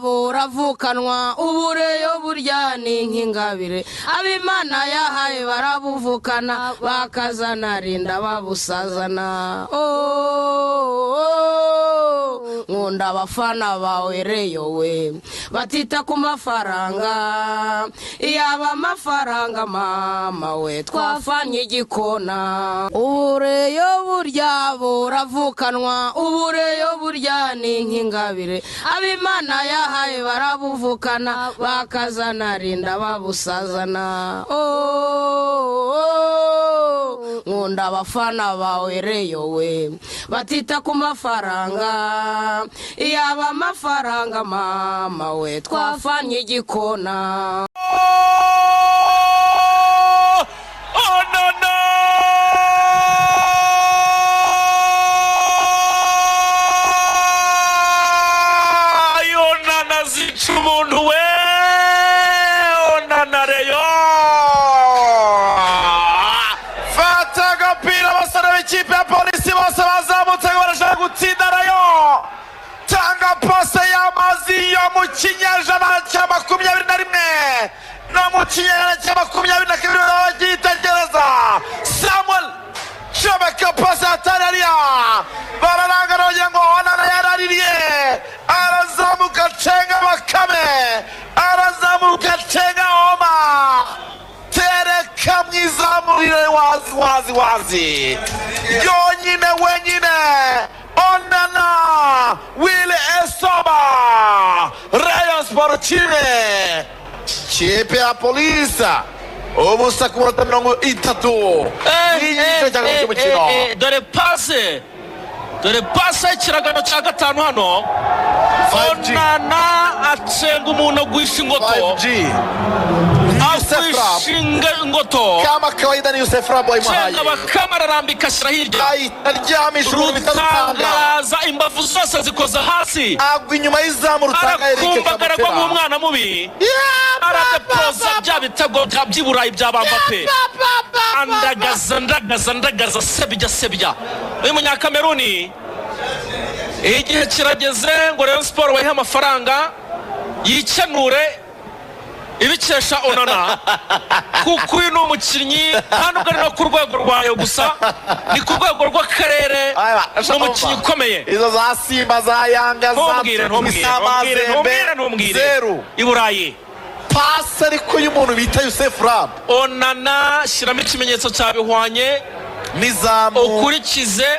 buryabo uravukanwa ubureyo burya ni nk'ingabire abimana yahaye barabuvukana bakazana rinda babusazana nkunda abafana bawe reyo we batita ku mafaranga iyaba amafaranga mama we twafanye igikona ubureyo buryabo uravukanwa ubureyo burya ni nk'ingabire abimana yahaye barabuvukana bakazana rinda babusazana nkunda abafana bawe reyo we batita ku mafaranga iyaba amafaranga mama we twafanye igikona umuntu we onanareyo fata agapira abasore b'ikipe ya polisi bose bazamutse barashaka gutsinda rayo tanga pase y'amazi yo mu kinyejana cya 21 no mu kinyejana cya 22 bagitegereza Samuel Shabaka pase atararia bararangara ngo onana yaraririye arazamuka cenga bakame arazamuka cenga oma tereka mwizamurire wazi yonyine wenyine onana Willy Esoba Rayon Sportive kipe ya polisa ubusa ku minota 30 dore pase kiragano cya gatanu hano onana acenga umuntu gwisha ingoto afishinga ingoto kama kawaida ni Yusuf Rabo imuhaye cenga bakamara rambika shira hirya aryamisha umuntu bitanga imbavu zose zikoza hasi agwa inyuma y'izamu rutanga Eric Kabera nk'umwana mubi aradepoza bya bitego by'iburayi by'abambape ndagaza sebya uyu munyakameruni igihe kirageze ngo Rayon Sport wayiha amafaranga yikenure ibikesha onana kuko uyu ni umukinnyi hano ugari no ku rwego rwayo gusa ni ku rwego rw'akarere n'umukinnyi ukomeye izo za Simba za Yanga za ntumbwire iburayi pase ariko y'umuntu bita Yusuf Rabo onana shyiramo ikimenyetso cya bihwanye nizamu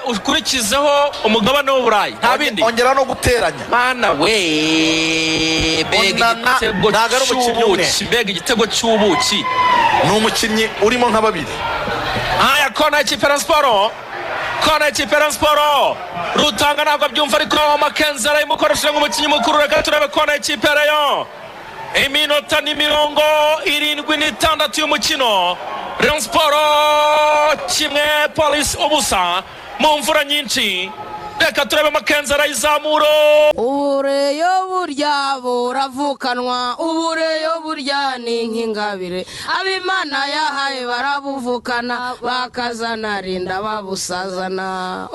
ukurikizeho umugabane w'uburayi nta bindi ongera no guteranya mana we bega igitego cy'ubuki ni umukinnyi urimo nka babiri aya kona ikipe ya Sport Rutanga ntabwo byumva ariko Makenzi arayimukoresheje nk'umukinnyi mukuru reka turebe kona ikipe ya Rayon iminota ni 76 y'umukino Rayon Sport kimwe Police ubusa mu mvura nyinshi reka turebe Makenzi arayizamura ubureyo buryabo uravukanwa ubureyo burya ni nk'ingabire abimana yahaye barabuvukana bakazana rinda babusazana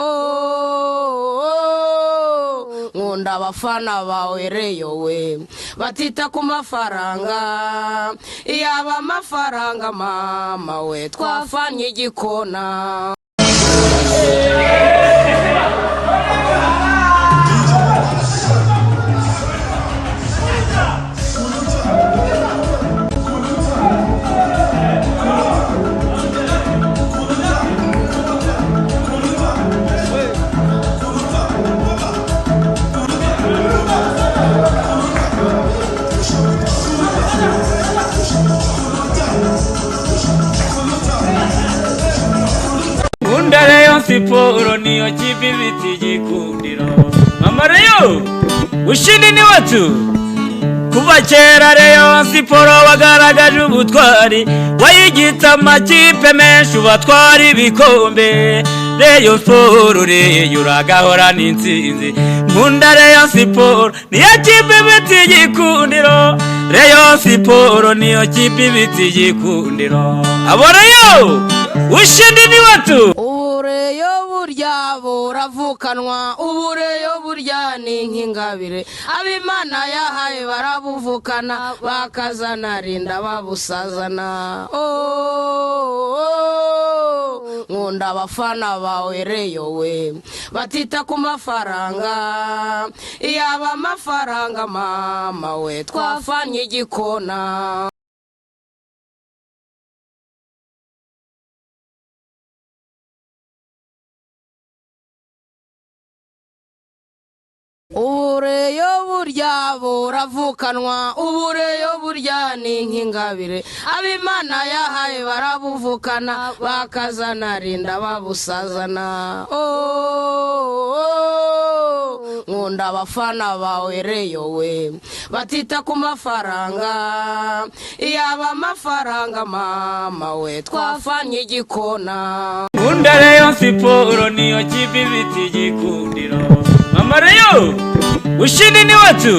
nkunda abafana bawe reyo we batita ku mafaranga iyaba amafaranga mama we twafanye igikona Rayon Sport niyo kipe biti gikundiro mama Rayon ushindi ni watu kuva kera Rayon Sport wagaragaje ubutwari wayigita amakipe menshi ubatwara ibikombe Rayon Sport uragahora n'intsinzi nkunda Rayon Sport niyo kipe biti gikundiro Rayon Sport niyo kipe biti gikundiro abo Rayon ushindi ni watu ubureyo burya buravukanwa ubureyo burya ni nk'ingabire abimana yahaye barabuvukana bakazana rinda babusazana nkunda abafana bawe reyo we batita ku mafaranga iyaba amafaranga mama we twafanye igikona ubureyo burya buravukanwa ubureyo burya ni nk'ingabire abimana yahaye barabuvukana bakazana rinda babusazana nkunda abafana bawe reyo we batita ku mafaranga iyaba amafaranga mama we twafanye igikona nkunda Rayon Siporo niyo kipe ifite igikundiro mama Rayon ushindi ni watu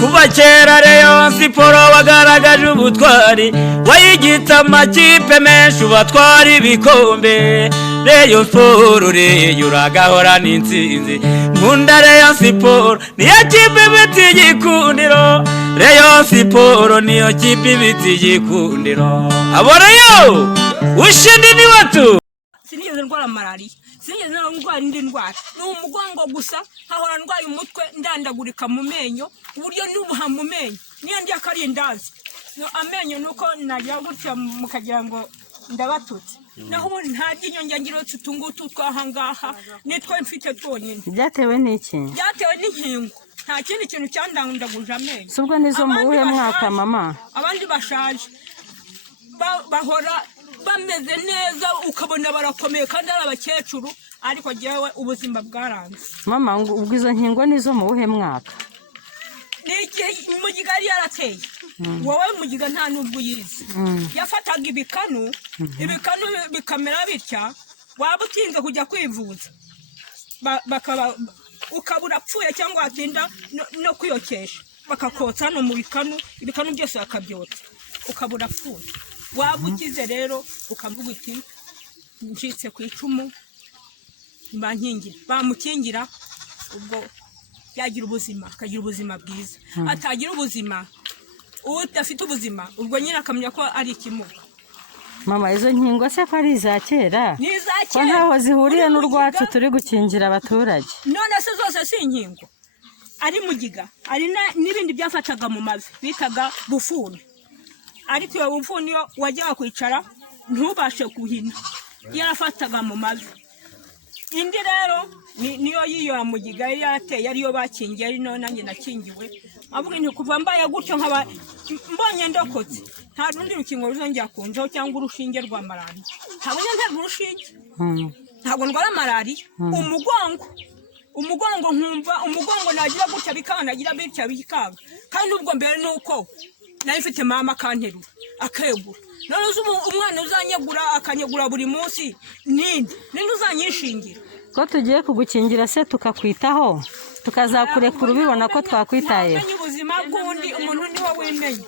kuva kera Rayon Siporo wagaragaje ubutwari wayigita amakipe menshi ubatwara ibikombe Rayon Siporo reyo uragahora n'intsinzi nkunda Rayon Siporo niyo kipe ifite igikundiro Rayon Siporo niyo kipe ifite igikundiro abo Rayon ushindi ni watu sinigeze ndwara malaria sinigeze ndwara indi ndwara ni umugongo gusa hahora ndwaye umutwe ndandagurika mu menyo uburyo n'ubuha mu menyo niyo ndi akarindazi amenyo nuko najya gutya mukagira ngo ndabatutse naho ubundi nta ryinyo ngiro tutungutu twahangaha nitwe mfite twonyine byatewe n'iki byatewe n'inkingo nta kindi kintu cyandangundaguje amenyo subwo nizo mu buhe mwaka mama abandi bashaje bahora bameze neza ukabona barakomeye kandi ari abakecuru ariko jewe ubuzima bwaranze mama ubwo izo nkingo nizo mu buhe mwaka n'igihe mugiga yari yarateye wowe mugiga nta nubwo uyizi yafataga ibikanu bikamera bitya waba utinze kujya kwivuza ukabura apfuye cyangwa watinda no kwiyokesha bakakotsa hano mu ibikanu byose bakabyotsa ukabura apfuye waba ukize rero ukavuga uti ncitse ku icumu bankingira bamukingira ubwo yagira ubuzima akagira ubuzima bwiza atagira ubuzima udafite ubuzima ubwo nyine akamenya ko ari ikimuga mama izo nkingo se ko ari iza kera ni iza ko kera ntaho zihuriye n'urwacu turi gukingira abaturage none se zose si inkingo ari mugiga ari n'ibindi byafataga mu mavi bitaga bufuni ariko iyo bufuni iyo wajyaga kwicara ntubashe guhina yarafataga mu mavi indi rero niyo yiyo mugiga yari yarateye ariyo bakingiye ari none nanjye nakingiwe avuga nti kuva mbaye gutyo nkaba mbonye ndokotse nta rundi rukingo ruzongera kunzaho cyangwa urushinge rwa malaria ntabwo nterwa urushinge ntabwo ndwara malaria umugongo nkumva umugongo nagira gutya bikanga nagira bitya bikanga kandi ubwo mbere nuko nari mfite mama akanterura akegura none umwana uzanyegura akanyegura buri munsi ninde uzanyishingira ko tugiye kugukingira se tukakwitaho tukazakurekura ubibona ko twakwitayeho namenye ubuzima bw'undi umuntu niwe wimenye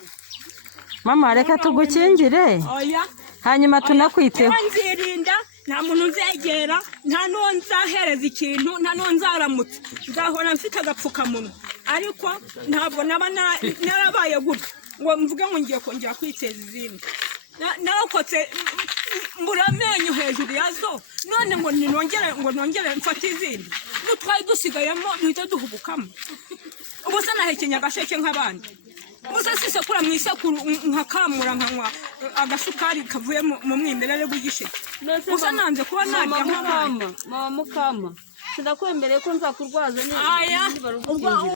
mama reka tugukingire hanyuma tunakwiteho nzirinda nta muntu nzegera nta n'uwo nzahereza ikintu nta n'uwo nzaramutse nzahora mfite agapfukamunwa ariko ntabwo naba narabaye gutya ngo mvuge ngo ngiye kongera kwiteza izindi narakotse mbura amenyo hejuru yazo none ngo nongere mfate izindi n'utwari dusigayemo duhita duhubukamo ubu se nahekenya agasheke nk'abandi ubu se sisekura mu isekuru nkakamura nkanywa agasukari kavuye mu mwimerere w'igisheke gusa nanze kuba narya nk'abandi mama mukama sinakwemereye ko nzakurwaza